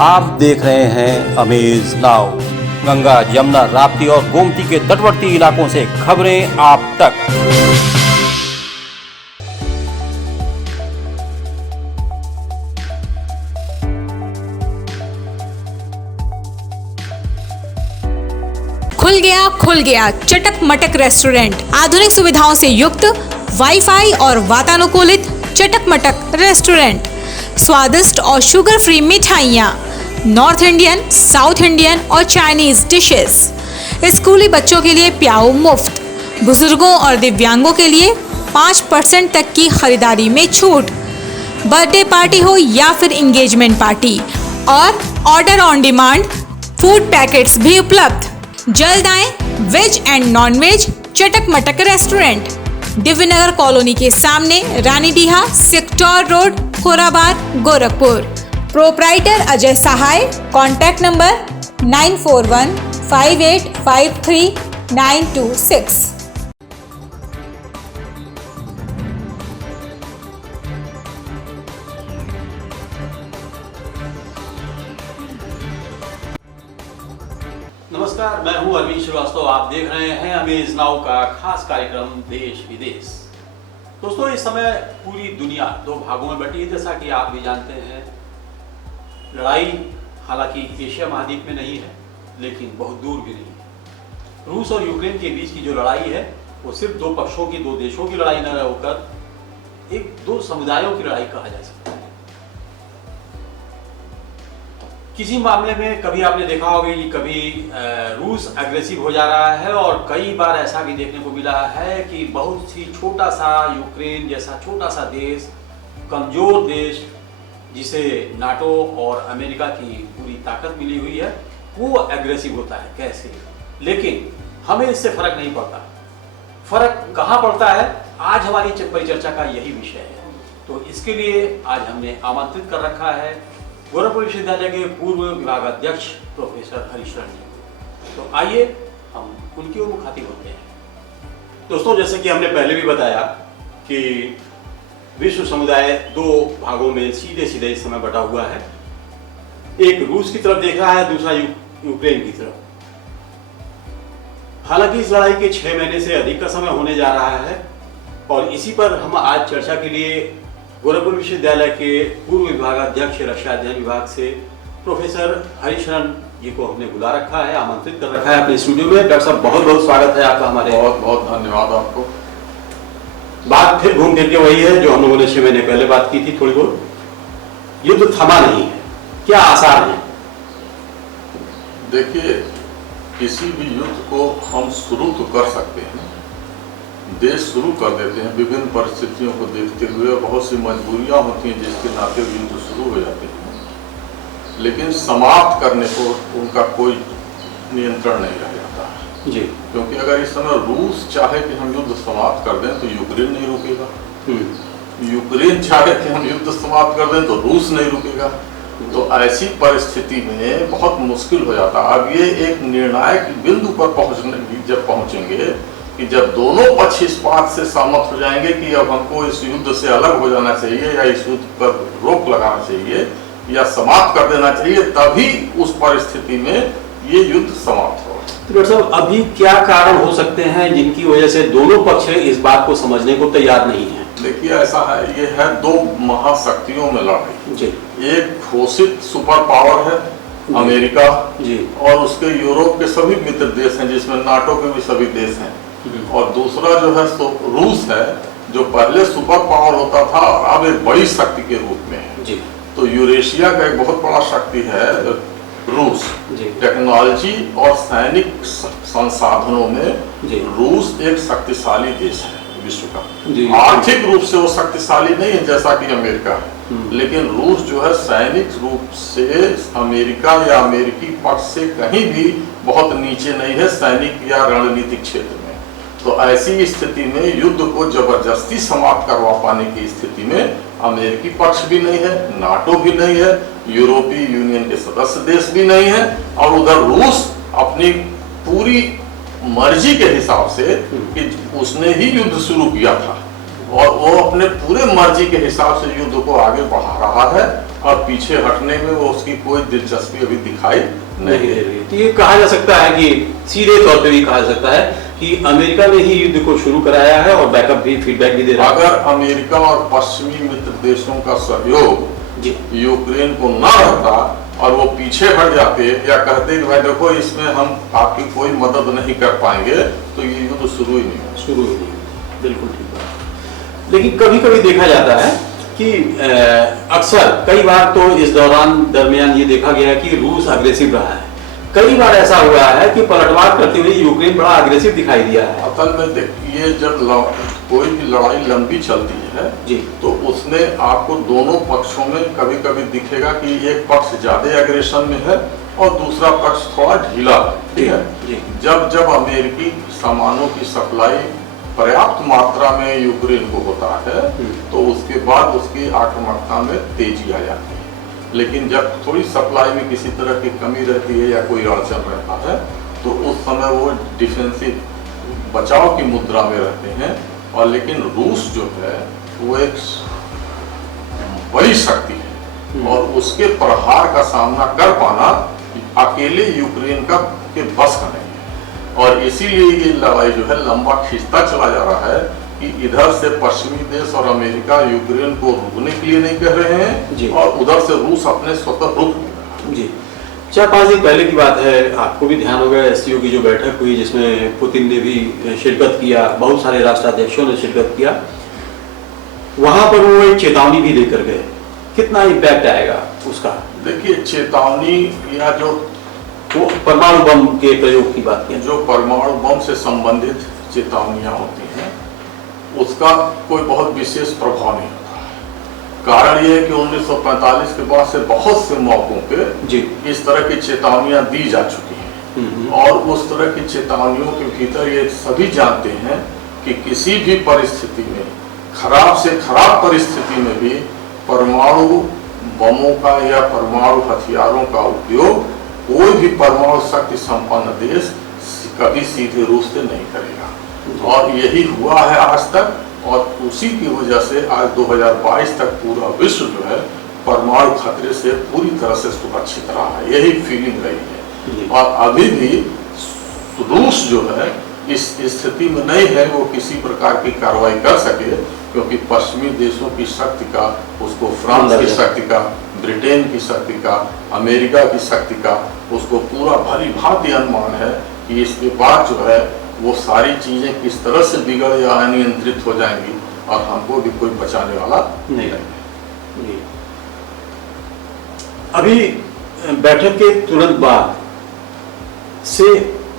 आप देख रहे हैं अमेज नाउ। गंगा, यमुना, राप्ती और गोमती के तटवर्ती इलाकों से खबरें आप तक। खुल गया चटक मटक रेस्टोरेंट। आधुनिक सुविधाओं से युक्त वाईफाई और वातानुकूलित चटक मटक रेस्टोरेंट। स्वादिष्ट और शुगर फ्री मिठाइयाँ, नॉर्थ इंडियन, साउथ इंडियन और चाइनीज डिशेस। स्कूली बच्चों के लिए प्याऊ मुफ्त। बुजुर्गों और दिव्यांगों के लिए 5% तक की खरीदारी में छूट। बर्थडे पार्टी हो या फिर एंगेजमेंट पार्टी, और order on demand food packets भी उपलब्ध। जल्द आए वेज एंड नॉन वेज चटक मटक रेस्टोरेंट, दिव्यनगर कॉलोनी के सामने, Ranidiha, sector road, Khorabad, Gorakhpur. Proprietor Ajay Sahay. Contact number 9415853926। नमस्कार, मैं हूं अरविंद श्रीवास्तव। आप देख रहे हैं अमेज नाउ का खास कार्यक्रम देश विदेश। दोस्तों, इस समय पूरी दुनिया दो भागों में बटी है। जैसा कि आप भी जानते हैं, लड़ाई हालांकि एशिया महाद्वीप में नहीं है, लेकिन बहुत दूर भी नहीं है। रूस और यूक्रेन के बीच की जो लड़ाई है, वो सिर्फ दो पक्षों की, दो देशों की लड़ाई न होकर एक दो समुदायों की लड़ाई कहा जा सकता है। किसी मामले में कभी आपने देखा होगा कि कभी रूस एग्रेसिव हो जा रहा है, और कई बार ऐसा भी देखने को मिला है कि बहुत सी छोटा सा यूक्रेन जैसा छोटा सा देश, कमजोर देश, जिसे नाटो और अमेरिका की पूरी ताकत मिली हुई है, वो एग्रेसिव होता है। कैसे? लेकिन हमें इससे फर्क नहीं पड़ता। फर्क कहाँ पड़ता है? आज हमारी परिचर्चा का यही विषय है। तो इसके लिए आज हमने आमंत्रित कर रखा है गोरखपुर विश्वविद्यालय के पूर्व विभागाध्यक्ष प्रोफेसर हरिशरण जी। तो आइए हम उनकी ओर मुखातिब होते हैं। दोस्तों, जैसे कि हमने पहले भी बताया कि विश्व समुदाय दो भागों में सीधे सीधे इस समय बटा हुआ है। एक रूस की तरफ देख रहा है, दूसरा यूक्रेन की तरफ। हालांकि इस लड़ाई के 6 महीने से अधिक का समय होने जा रहा है, और इसी पर हम आज चर्चा के लिए गोरखपुर विश्वविद्यालय के पूर्व विभागाध्यक्ष रक्षा अध्ययन विभाग से प्रोफेसर हरिशरण जी को हमने बुला रखा है, आमंत्रित कर रखा है अपने स्टूडियो में। डॉक्टर साहब, बहुत बहुत स्वागत है आपका हमारे। बहुत बहुत धन्यवाद आपको। बात फिर घूम फिर के वही है जो हम लोगों ने 6 महीने पहले बात की थी थोड़ी बहुत। युद्ध थमा नहीं है, क्या आसार है? देखिए, किसी भी युद्ध को हम शुरू तो कर सकते हैं, देश शुरू कर देते हैं विभिन्न परिस्थितियों को देखते हुए। बहुत सी मजबूरियां होती हैं जिसके नाते युद्ध शुरू हो जाते हैं, लेकिन समाप्त करने को उनका कोई नियंत्रण नहीं रह जाता है जी। क्योंकि अगर इस समय रूस चाहे कि हम युद्ध समाप्त कर दें तो यूक्रेन नहीं रुकेगा, यूक्रेन चाहे कि हम युद्ध समाप्त कर दें तो रूस नहीं रुकेगा। तो ऐसी परिस्थिति में बहुत मुश्किल हो जाता है। अब ये एक निर्णायक बिंदु पर जब पहुंचेंगे कि जब दोनों पक्ष इस बात से सहमत हो जाएंगे कि अब हमको इस युद्ध से अलग हो जाना चाहिए, या इस युद्ध पर रोक लगाना चाहिए, या समाप्त कर देना चाहिए, तभी उस परिस्थिति में ये युद्ध समाप्त होगा। तो डॉक्टर साहब, अभी क्या कारण हो सकते हैं जिनकी वजह से दोनों पक्ष इस बात को समझने को तैयार नहीं है? देखिए, ऐसा है, ये है दो महाशक्तियों में लड़ाई जी। एक घोषित सुपर पावर है अमेरिका जी, और उसके यूरोप के सभी मित्र देश हैं, जिसमें नाटो के भी सभी देश हैं, और दूसरा जो है सो रूस है, जो पहले सुपर पावर होता था और अब एक बड़ी शक्ति के रूप में है जी। तो यूरेशिया का एक बहुत बड़ा शक्ति है रूस। टेक्नोलॉजी और सैनिक संसाधनों में रूस एक शक्तिशाली देश है विश्व का। आर्थिक रूप से वो शक्तिशाली नहीं है जैसा कि अमेरिका है, लेकिन रूस जो है सैनिक रूप से अमेरिका या अमेरिकी पक्ष से कहीं भी बहुत नीचे नहीं है, सैनिक या रणनीतिक क्षेत्र में। तो ऐसी स्थिति में युद्ध को जबरदस्ती समाप्त करवा पाने की स्थिति में अमेरिकी पक्ष भी नहीं है, नाटो भी नहीं है, यूरोपीय यूनियन के सदस्य देश भी नहीं है, और उधर रूस अपनी पूरी मर्जी के हिसाब से कि उसने ही युद्ध शुरू किया था और वो अपने पूरे मर्जी के हिसाब से युद्ध को आगे बढ़ा रहा है और पीछे हटने में वो उसकी कोई दिलचस्पी अभी दिखाई नहीं दे रही। तो ये कहा जा सकता है कि सीधे तौर पे भी कहा जा सकता है कि अमेरिका ने ही युद्ध को शुरू कराया है और बैकअप भी, फीडबैक भी दे रहा है। अगर अमेरिका और पश्चिमी मित्र देशों का सहयोग यूक्रेन को न रहता और वो पीछे हट जाते या कहते कि भाई देखो इसमें हम आपकी कोई मदद नहीं कर पाएंगे, तो ये युद्ध शुरू ही नहीं। बिल्कुल ठीक बात। लेकिन कभी कभी देखा जाता है कि अक्सर कई बार तो इस दरमियान ये देखा गया है कि रूस अग्रेसिव रहा है। कई बार ऐसा हुआ है कि पलटवार करते हुए यूक्रेन बड़ा अग्रेसिव दिखाई दिया है। असल में देखिए, जब कोई भी लड़ाई लंबी चलती है जी, तो उसमें आपको दोनों पक्षों में कभी कभी दिखेगा कि एक पक्ष ज्यादा एग्रेशन में है और दूसरा पक्ष थोड़ा ढीला है। ठीक है, जब जब अमेरिकी सामानों की सप्लाई पर्याप्त मात्रा में यूक्रेन को होता है तो उसके बाद उसकी आक्रामकता में तेजी आ जाती है। लेकिन जब थोड़ी सप्लाई में किसी तरह की कमी रहती है या कोई अड़चन रहता है तो उस समय वो डिफेंसिव बचाव की मुद्रा में रहते हैं। और लेकिन रूस जो है वो एक बड़ी शक्ति है और उसके प्रहार का सामना कर पाना अकेले यूक्रेन का के बस का नहीं है। और इसीलिए ये लड़ाई जो है लंबा खींचता चला जा रहा है कि इधर से पश्चिमी देश और अमेरिका यूक्रेन को रुकने के लिए नहीं कह रहे हैं और उधर से रूस अपने स्वतः रुक जी। 4-5 दिन पहले की बात है, आपको भी ध्यान होगा एससीओ की जो बैठक हुई जिसमें पुतिन ने भी शिरकत किया, बहुत सारे राष्ट्राध्यक्षों ने शिरकत किया। वहां पर वो एक चेतावनी भी देकर गए। कितना इम्पैक्ट आएगा उसका? देखिए, चेतावनी या जो परमाणु बम के प्रयोग की बात की, जो परमाणु बम से संबंधित चेतावनियां होती हैं उसका कोई बहुत विशेष प्रभाव नहीं होता। कारण ये है कि 1945 के बाद से बहुत से मौकों पे इस तरह की चेतावनियां दी जा चुकी हैं और उस तरह की चेतावनियों के भीतर ये सभी जानते हैं कि किसी भी परिस्थिति में, खराब से खराब परिस्थिति में भी परमाणु बमों का या परमाणु हथियारों का उपयोग कोई भी परमाणु शक्ति संपन्न देश कभी सीधे रूस से नहीं करेगा। और यही हुआ है आज तक और उसी की वजह से आज 2022 तक पूरा विश्व जो है परमाणु खतरे से पूरी तरह से सुरक्षित रहा है। यही फीलिंग रही है और अभी भी रूस जो है इस स्थिति में नहीं है वो किसी प्रकार की कार्रवाई कर सके, क्योंकि पश्चिमी देशों की शक्ति का, उसको फ्रांस की शक्ति का, ब्रिटेन की शक्ति का, अमेरिका की शक्ति का उसको पूरा भली भांति अनुमान है कि इसके बाद जो है वो सारी चीजें किस तरह से बिगड़ या अनियंत्रित हो जाएंगी और हमको भी कोई बचाने वाला नहीं रहेगा। अभी बैठक के तुरंत बाद से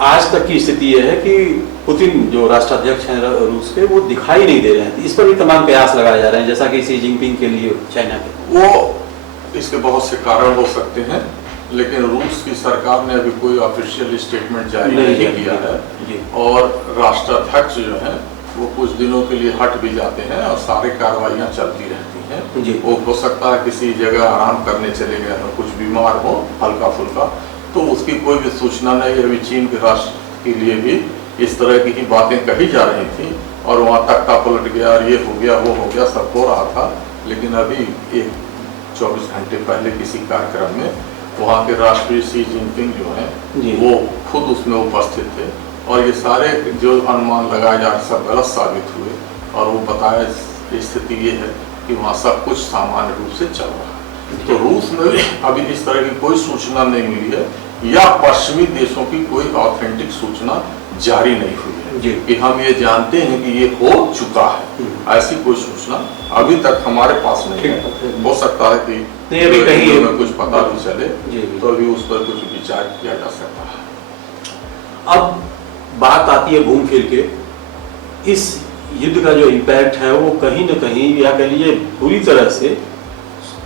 आज तक की स्थिति यह है कि पुतिन जो राष्ट्राध्यक्ष हैं रूस के, वो दिखाई नहीं दे रहे हैं। इस पर भी तमाम प्रयास लगाए जा रहे हैं, जैसा कि सी जिनपिंग के लिए चाइना के। वो इसके बहुत से कारण हो सकते हैं, लेकिन रूस की सरकार ने अभी कोई ऑफिशियल स्टेटमेंट जारी नहीं किया है और राष्ट्राध्यक्ष जो है वो कुछ दिनों के लिए हट भी जाते हैं और सारी कार्रवाइयाँ चलती रहती हैं। वो हो सकता है किसी जगह आराम करने चले गए हो, कुछ बीमार हो हल्का फुल्का, तो उसकी कोई भी सूचना नहीं। अभी चीन के राष्ट्र के लिए भी इस तरह की ही बातें कही जा रही थी और वहाँ तख्ता पलट गया और ये हो गया वो हो गया, सब हो रहा था। लेकिन अभी एक 24 घंटे पहले किसी कार्यक्रम में वहाँ के राष्ट्रपति सी जिनपिंग जो हैं वो खुद उसमें उपस्थित थे और ये सारे जो अनुमान लगाए जा रहे सब गलत साबित हुए और वो बताया स्थिति ये है कि वहाँ सब कुछ सामान्य रूप से चल रहा है। तो रूस में भी अभी इस तरह की कोई सूचना नहीं मिली है या पश्चिमी देशों की कोई ऑथेंटिक सूचना जारी नहीं हुई है कि हम ये जानते हैं कि ये हो चुका है। ऐसी कोई सूचना अभी तक हमारे पास नहीं है। हो सकता है कि अभी कहीं में कुछ पता भी चले तो अभी उस पर कुछ विचार किया जा सकता है। अब बात आती है घूम फिर के इस युद्ध का जो इम्पैक्ट है वो कहीं न कहीं या कह लीजिए पूरी तरह से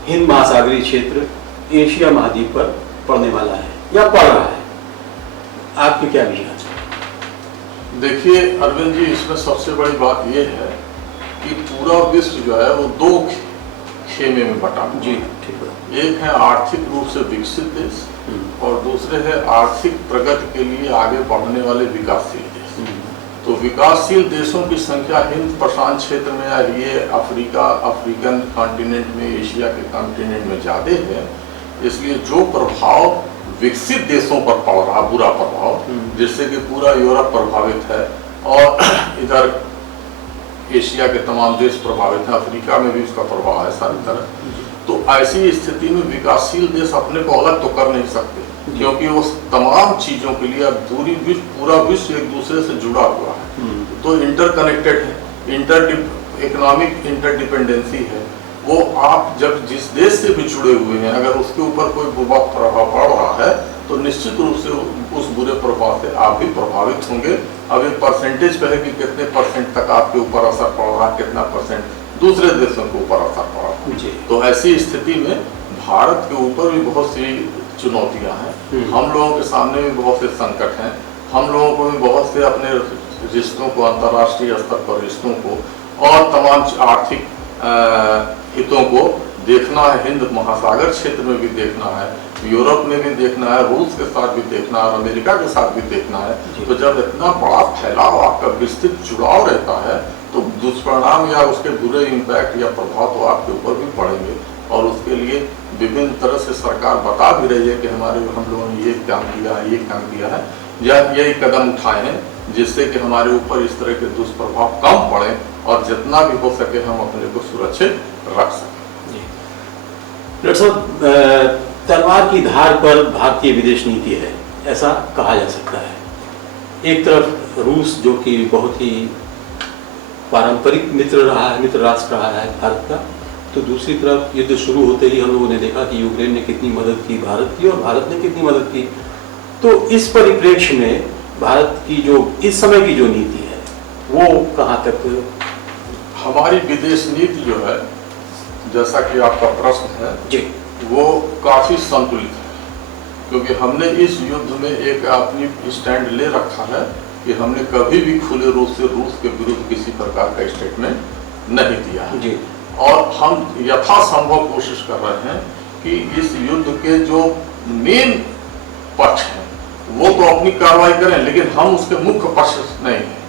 हिंद महासागरीय क्षेत्र, एशिया महाद्वीप पर पड़ने वाला है या पड़ रहा है। आपके क्या विचार? देखिए अरविंद जी, इसमें सबसे बड़ी बात यह है कि पूरा विश्व जो है वो दो खेमे में बटा जी। ठीक है, एक है आर्थिक रूप से विकसित देश और दूसरे है आर्थिक प्रगति के लिए आगे बढ़ने वाले विकासशील देश। तो तो विकासशील देशों की संख्या हिंद प्रशांत क्षेत्र में या ये अफ्रीकन कॉन्टिनेंट में, एशिया के कॉन्टिनेंट में ज़्यादा है। इसलिए जो प्रभाव विकसित देशों पर पड़ रहा, बुरा प्रभाव, जिससे कि पूरा यूरोप प्रभावित है और इधर एशिया के तमाम देश प्रभावित हैं, अफ्रीका में भी उसका प्रभाव है सारी तरह। तो ऐसी स्थिति में विकासशील देश अपने को अलग तो कर नहीं सकते, क्योंकि वो तमाम चीजों के लिए अब पूरा विश्व एक दूसरे से जुड़ा हुआ है, तो इंटरकनेक्टेड है, इकोनॉमिक इंटरडिपेंडेंसी है। वो आप जब जिस देश से भी जुड़े हुए हैं, अगर उसके ऊपर कोई बुरा प्रभाव पड़ रहा है तो निश्चित रूप से उस बुरे प्रभाव से आप भी प्रभावित होंगे। अब एक परसेंटेज पे है कि कितने परसेंट तक आपके ऊपर असर पड़ रहा है, कितना परसेंट दूसरे देशों के ऊपर असर पड़ रहा है। तो ऐसी स्थिति में भारत के ऊपर भी बहुत सी चुनौतियां हैं, हम लोगों के सामने भी बहुत से संकट हैं, हम लोगों को भी बहुत से अपने रिश्तों को, अंतर्राष्ट्रीय स्तर पर रिश्तों को और तमाम आर्थिक हितों को देखना है। हिंद महासागर क्षेत्र में भी देखना है, यूरोप में भी देखना है, रूस के साथ भी देखना है और अमेरिका के साथ भी देखना है। तो जब इतना बड़ा फैलाव, आपका विस्तृत जुड़ाव रहता है, तो दुष्परिणाम या उसके बुरे इम्पैक्ट या प्रभाव तो आपके ऊपर भी पड़ेंगे। और उसके लिए विभिन्न तरह से सरकार बता भी रही है कि हम लोगों ने ये काम किया है, ये काम किया है, या यही कदम उठाए हैं जिससे कि हमारे ऊपर इस तरह के दुष्प्रभाव कम पड़े और जितना भी हो सके हम अपने को सुरक्षित रख सकें। डॉक्टर साहब, तलवार की धार पर भारतीय विदेश नीति है, ऐसा कहा जा सकता है। एक तरफ रूस जो कि बहुत ही पारंपरिक मित्र राष्ट्र रहा है भारत का, तो दूसरी तरफ युद्ध शुरू होते ही हम लोगों ने देखा कि यूक्रेन ने कितनी मदद की भारत की और भारत ने कितनी मदद की। तो इस परिप्रेक्ष्य में भारत की जो इस समय की जो नीति है वो कहाँ तक? हमारी विदेश नीति जो है, जैसा कि आपका प्रश्न है जी, वो काफी संतुलित है, क्योंकि हमने इस युद्ध में एक अपनी स्टैंड ले रखा है कि हमने कभी भी खुले रूप से रूस के विरुद्ध किसी प्रकार का स्टेटमेंट नहीं दिया है जी। और हम यथासंभव कोशिश कर रहे हैं कि इस युद्ध के जो मेन पक्ष हैं वो तो अपनी कार्रवाई करें, लेकिन हम उसके मुख्य पक्ष नहीं हैं।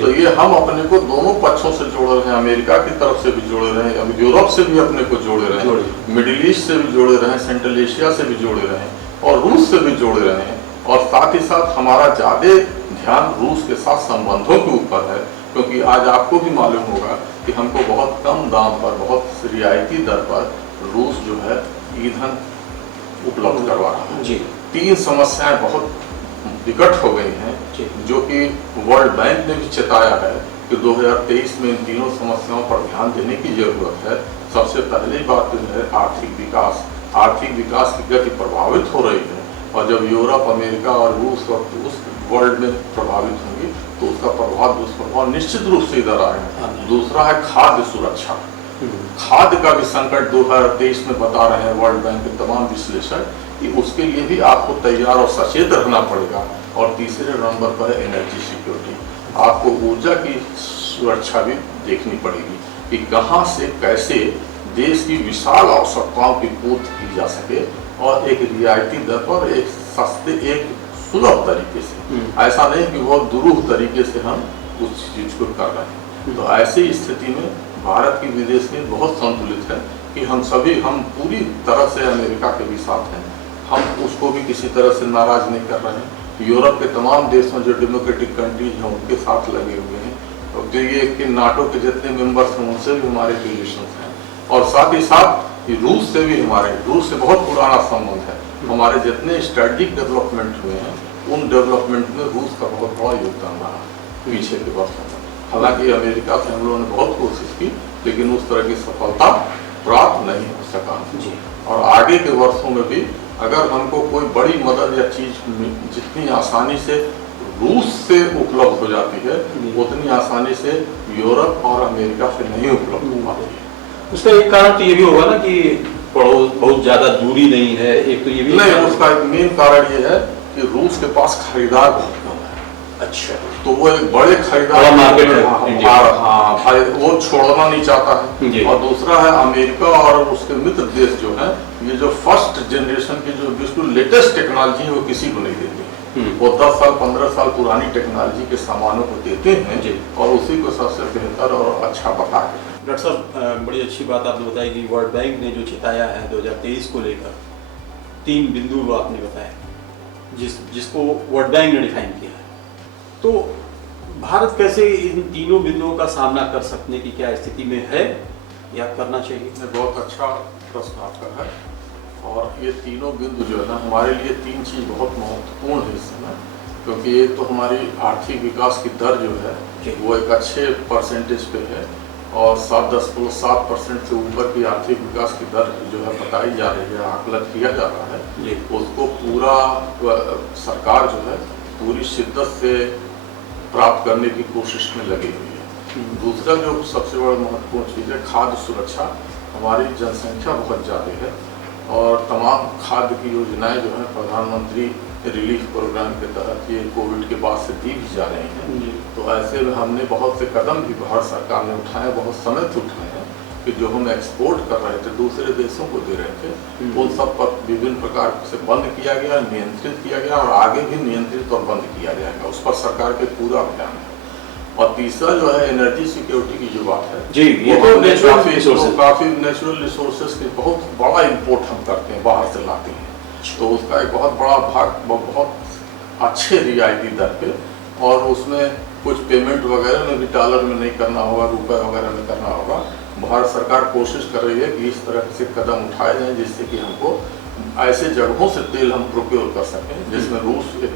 तो ये हम अपने को दोनों पक्षों से जोड़ रहे हैं, अमेरिका की तरफ से भी जोड़े रहे हैं, अब यूरोप से भी अपने को जोड़े रहे हैं, मिडिल ईस्ट से भी जोड़े रहे हैं, सेंट्रल एशिया से भी जोड़े रहे हैं और रूस से भी जोड़े रहे हैं। और साथ ही साथ हमारा ज्यादा ध्यान रूस के साथ संबंधों के ऊपर है, क्योंकि आज आपको भी मालूम होगा कि हमको बहुत कम दाम पर, बहुत रियायती दर पर रूस जो है ईंधन उपलब्ध करवा रहा है। 3 समस्याएं बहुत विकट हो गई हैं, जो कि वर्ल्ड बैंक ने भी चेताया है कि 2023 में इन तीनों समस्याओं पर ध्यान देने की जरूरत है। सबसे पहली बात तो है आर्थिक विकास की गति प्रभावित हो रही है, और जब यूरोप, अमेरिका और रूस और वर्ल्ड में प्रभावित होंगी तो उसका दुष्प्रभाव निश्चित रूप से इधर आएगा। दूसरा है खाद्य सुरक्षा, खाद्य का भी संकट 2023 में बता रहे हैं वर्ल्ड बैंक के तमाम विश्लेषक कि उसके लिए भी आपको तैयार और सचेत रहना पड़ेगा। और तीसरे नंबर पर है एनर्जी सिक्योरिटी, आपको ऊर्जा की सुरक्षा भी देखनी पड़ेगी कि कहां से कैसे देश की विशाल आवश्यकताओं की पूर्ति की जा सके और एक रियायती दर पर, एक सस्ते, एक सुलभ तरीके से, ऐसा नहीं कि बहुत दुरूह तरीके से हम उस चीज को कर रहे हैं। तो ऐसी स्थिति में भारत की विदेश नीति बहुत संतुलित है कि हम पूरी तरह से अमेरिका के भी साथ हैं, हम उसको भी किसी तरह से नाराज नहीं कर रहे हैं। यूरोप के तमाम देशों जो डेमोक्रेटिक कंट्रीज हैं उनके साथ लगे हुए हैं, और जो ये कि नाटो के जितने मेंबर्स हैं उनसे भी हमारे रिलेशंस हैं, और साथ ही साथ रूस से भी रूस से बहुत पुराना संबंध है। हमारे जितने स्ट्रेटेजिक डेवलपमेंट हुए हैं उन डेवलपमेंट में रूस का बहुत बड़ा योगदान रहा पीछे के वर्षों में। हालांकि अमेरिका से हम लोगों ने बहुत कोशिश की, लेकिन उस तरह की सफलता प्राप्त नहीं हो सका। और आगे के वर्षों में भी अगर हमको कोई बड़ी मदद या चीज जितनी आसानी से रूस से उपलब्ध हो जाती है उतनी आसानी से यूरोप और अमेरिका से नहीं उपलब्ध हो पाती है। उसका एक कारण तो ये भी होगा ना कि बहुत ज्यादा दूरी नहीं है, एक तो ये भी नहीं, उसका एक मेन कारण ये है कि रूस के पास खरीदार बहुत कम है। अच्छा, तो वो एक बड़े खरीदार मार्केट है, हाँ भाई, वो छोड़ना नहीं चाहता है। और दूसरा है अमेरिका और उसके मित्र देश जो है, ये जो फर्स्ट जनरेशन की जो बिल्कुल लेटेस्ट टेक्नोलॉजी है वो किसी को नहीं देती। वो 10 साल 15 साल पुरानी टेक्नोलॉजी के सामानों को देते हैं जी। और उसी को सबसे बेहतर और अच्छा बता के। डॉक्टर साहब, बड़ी अच्छी बात आपने बताई कि वर्ल्ड बैंक ने जो चेताया है 2023 को लेकर 3 बिंदु वो आपने बताया जिसको वर्ल्ड बैंक ने डिफाइन किया है। तो भारत कैसे इन तीनों बिंदुओं का सामना कर सकने की क्या स्थिति में है या करना चाहिए? बहुत अच्छा प्रश्न आपका है। और ये तीनों बिंदु जो है ना, हमारे लिए 3 चीज़ बहुत महत्वपूर्ण है इस समय, क्योंकि एक तो हमारी आर्थिक विकास की दर जो है वो एक अच्छे परसेंटेज पे है और 7.7% से ऊपर की आर्थिक विकास की दर जो है बताई जा रही है, आकलन किया जा रहा है। उसको पूरा सरकार जो है पूरी शिद्दत से प्राप्त करने की कोशिश में लगी हुई है। दूसरा जो सबसे बड़ा महत्वपूर्ण चीज़ है, खाद्य सुरक्षा। हमारी जनसंख्या बहुत ज़्यादा है और तमाम खाद्य की योजनाएं जो हैं प्रधानमंत्री रिलीफ प्रोग्राम के तहत ये कोविड के बाद से दी भी जा रही हैं। तो ऐसे में हमने बहुत से कदम भी भारत सरकार ने उठाए, बहुत समय से उठाए हैं कि जो हम एक्सपोर्ट कर रहे थे, दूसरे देशों को दे रहे थे, उन सब पर विभिन्न प्रकार से बंद किया गया, नियंत्रित किया गया और आगे भी नियंत्रित और बंद किया जाएगा। उस पर सरकार के पूरा अभियान है। और तीसरा जो है एनर्जी सिक्योरिटी की जो बात है जी, ये तो काफी नेचुरल रिसोर्सेज के बहुत बड़ा इंपोर्ट हम करते हैं, बाहर से लाते हैं, तो उसका एक बहुत बड़ा भाग बहुत अच्छे रियायती दर पे, और उसमें कुछ पेमेंट वगैरह में भी डॉलर में नहीं करना होगा, रुपए वगैरह में करना होगा। भारत सरकार कोशिश कर रही है कि इस तरह से कदम उठाए जाएं जिससे कि हमको ऐसे जगहों से तेल हम प्रोक्योर कर सकें जिसमें रूस एक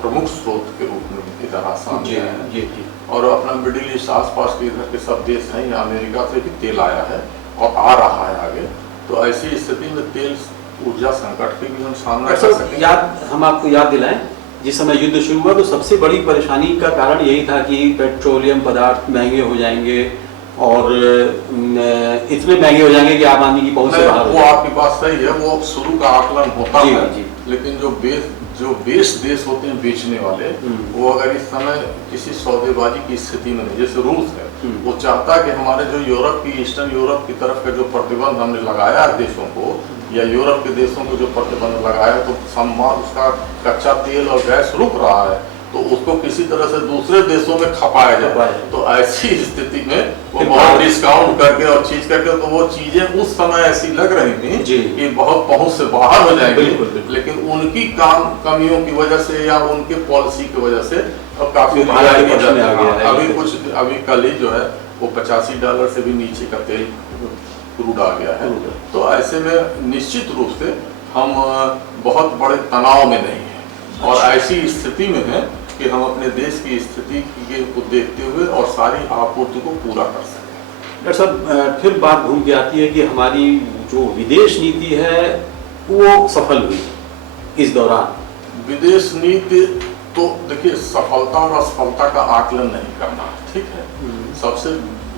प्रमुख स्रोत के रूप में इधर सामने आया है। और अपना मिडिल ईस्ट आसपास के इधर के सब देश हैं, यहाँ अमेरिका से भी तेल आया है और आ रहा है आगे। तो ऐसी स्थिति में तेल ऊर्जा संकट की भी हम सामना कर सकते हैं। हम आपको याद दिलाएं, जिस समय युद्ध शुरू हुआ तो सबसे बड़ी परेशानी का कारण यही था कि पेट्रोलियम पदार्थ महंगे हो जाएंगे और इतने महंगे हो जाएंगे कि आम आदमी की पहुंच से बाहर। वो आपकी बात सही है, वो शुरू का आकलन होता है, लेकिन जो बेस देश होते हैं बेचने वाले, वो अगर इस समय किसी सौदेबाजी की स्थिति में नहीं, जैसे रूस है, वो चाहता है कि हमारे जो यूरोप की ईस्टर्न यूरोप की तरफ का जो प्रतिबंध हमने लगाया है देशों को, या यूरोप के देशों को जो प्रतिबंध लगाया है, तो सम्मान उसका कच्चा तेल और गैस रुक रहा है, तो उसको किसी तरह से दूसरे देशों में खपाया जाए। तो ऐसी स्थिति में वो बहुत डिस्काउंट करके और चीज करके, तो वो चीजें उस समय ऐसी लग रही थी कि बहुत पहुंच से बाहर हो जाएंगी, लेकिन उनकी कमियों की वजह से या उनके पॉलिसी की वजह से अब काफी अभी कल ही जो है वो $85 से भी नीचे का तेल क्रूड आ गया है। तो ऐसे में निश्चित रूप से हम बहुत बड़े तनाव में नहीं है और ऐसी स्थिति में है कि हम अपने देश की स्थिति को देखते हुए और सारी आपूर्ति को पूरा कर सकें। डॉक्टर साहब, फिर बात घूम के आती है कि हमारी जो विदेश नीति है वो सफल हुई इस दौरान। विदेश नीति तो देखिए, सफलता और असफलता का आकलन नहीं करना, ठीक है। सबसे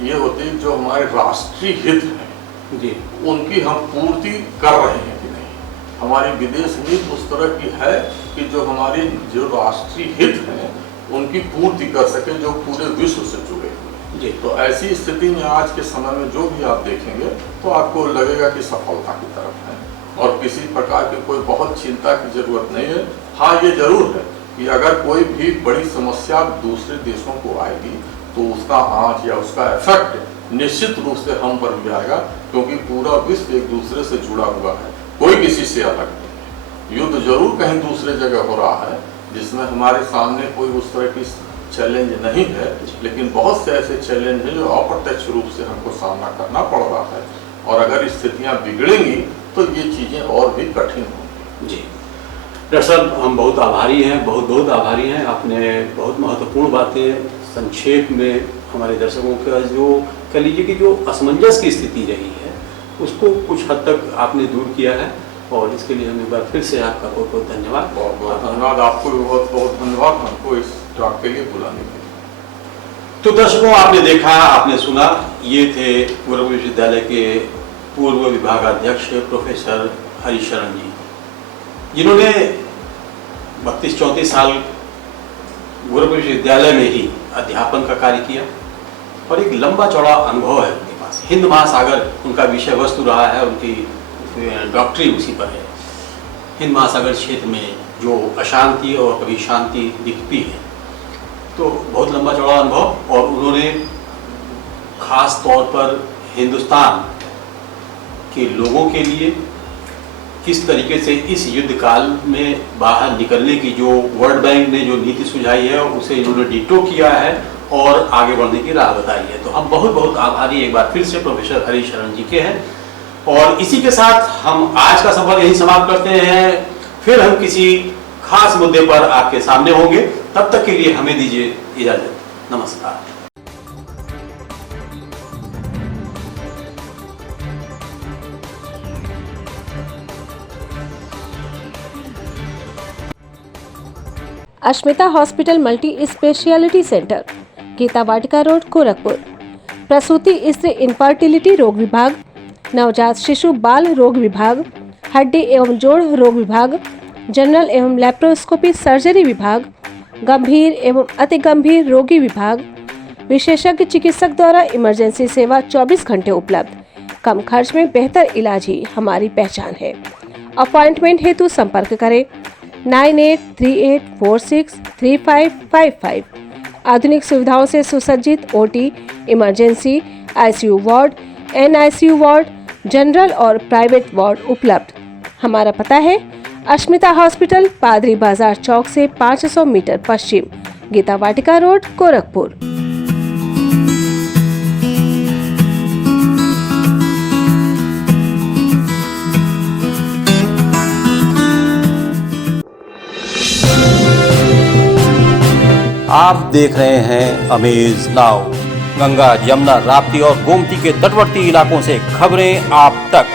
ये होती है जो हमारे राष्ट्रीय हित है जी, उनकी हम पूर्ति कर रहे हैं कि नहीं। हमारी विदेश नीति उस तरह की है कि जो हमारी जो राष्ट्रीय हित हैं उनकी पूर्ति कर सके, जो पूरे विश्व से जुड़े हुए। तो ऐसी स्थिति में आज के समय में जो भी आप देखेंगे तो आपको लगेगा कि सफलता की तरफ है और किसी प्रकार की कोई बहुत चिंता की जरूरत नहीं है। हाँ, ये जरूर है कि अगर कोई भी बड़ी समस्या दूसरे देशों को आएगी तो उसका आंच या उसका इफेक्ट निश्चित रूप से हम पर भी आएगा, क्योंकि पूरा विश्व एक दूसरे से जुड़ा हुआ है, कोई किसी से अलग नहीं है। युद्ध जरूर कहीं दूसरे जगह हो रहा है जिसमें हमारे सामने कोई उस तरह की चैलेंज नहीं है, लेकिन बहुत से ऐसे चैलेंज हैं जो अप्रत्यक्ष रूप से हमको सामना करना पड़ रहा है और अगर स्थितियां बिगड़ेंगी तो ये चीजें और भी कठिन होंगी। जी डॉक्टर साहब, हम बहुत आभारी हैं, बहुत आभारी हैं। आपने बहुत महत्वपूर्ण बातें संक्षेप में हमारे दर्शकों का जो कह लीजिए कि जो असमंजस की स्थिति रही है उसको कुछ हद तक आपने दूर किया है और इसके लिए हम एक बार फिर से आपका बहुत बहुत धन्यवाद। बहुत बहुत धन्यवाद, आपको भी बहुत बहुत धन्यवाद हमको इस टॉक के लिए बुलाने के लिए। तो दर्शकों, आपने देखा, आपने सुना, ये थे गोरखपुर विश्वविद्यालय के पूर्व विभागाध्यक्ष प्रोफेसर हरिशरण जी, जिन्होंने 32-34 साल गोरखपुर विश्वविद्यालय में ही अध्यापन का कार्य किया और एक लंबा चौड़ा अनुभव है उनके पास। हिंद महासागर उनका विषय वस्तु रहा है, उनकी डॉक्टरी उसी पर है। हिंद महासागर क्षेत्र में जो अशांति और कभी शांति दिखती है। तो बहुत लंबा चौड़ा अनुभव, और उन्होंने खास तौर पर हिंदुस्तान के लोगों के लिए किस तरीके से इस युद्ध काल में बाहर निकलने की जो वर्ल्ड बैंक ने जो नीति सुझाई है उसे इन्होंने डिटो किया है और आगे बढ़ने की राह बताई है। तो हम बहुत बहुत आभारी एक बार फिर से प्रोफेसर हरिशरण जी के हैं। और इसी के साथ हम आज का सफर यही समाप्त करते हैं। फिर हम किसी खास मुद्दे पर आपके सामने होंगे। तब तक के लिए हमें दीजिए इजाजत। नमस्कार। Ashmita hospital multi speciality centre, Geeta Vatika road, Gorakhpur. प्रसूति स्त्री इनफर्टिलिटी रोग विभाग, नवजात शिशु बाल रोग विभाग, हड्डी एवं जोड़ रोग विभाग, जनरल एवं लैप्रोस्कोपी सर्जरी विभाग, गंभीर एवं अति गंभीर रोगी विभाग, विशेषज्ञ चिकित्सक द्वारा इमरजेंसी सेवा 24 घंटे उपलब्ध। कम खर्च में बेहतर इलाज ही हमारी पहचान है। अपॉइंटमेंट हेतु संपर्क करें 9838463555। आधुनिक सुविधाओं से सुसज्जित OT, emergency, ICU ward, NICU ward, general और प्राइवेट वार्ड उपलब्ध। हमारा पता है अश्मिता हॉस्पिटल, पादरी बाजार चौक से 500 मीटर पश्चिम, गीता वाटिका रोड, गोरखपुर। आप देख रहे हैं अमेज नाउ। गंगा, यमुना, राप्ती और गोमती के तटवर्ती इलाकों से खबरें आप तक।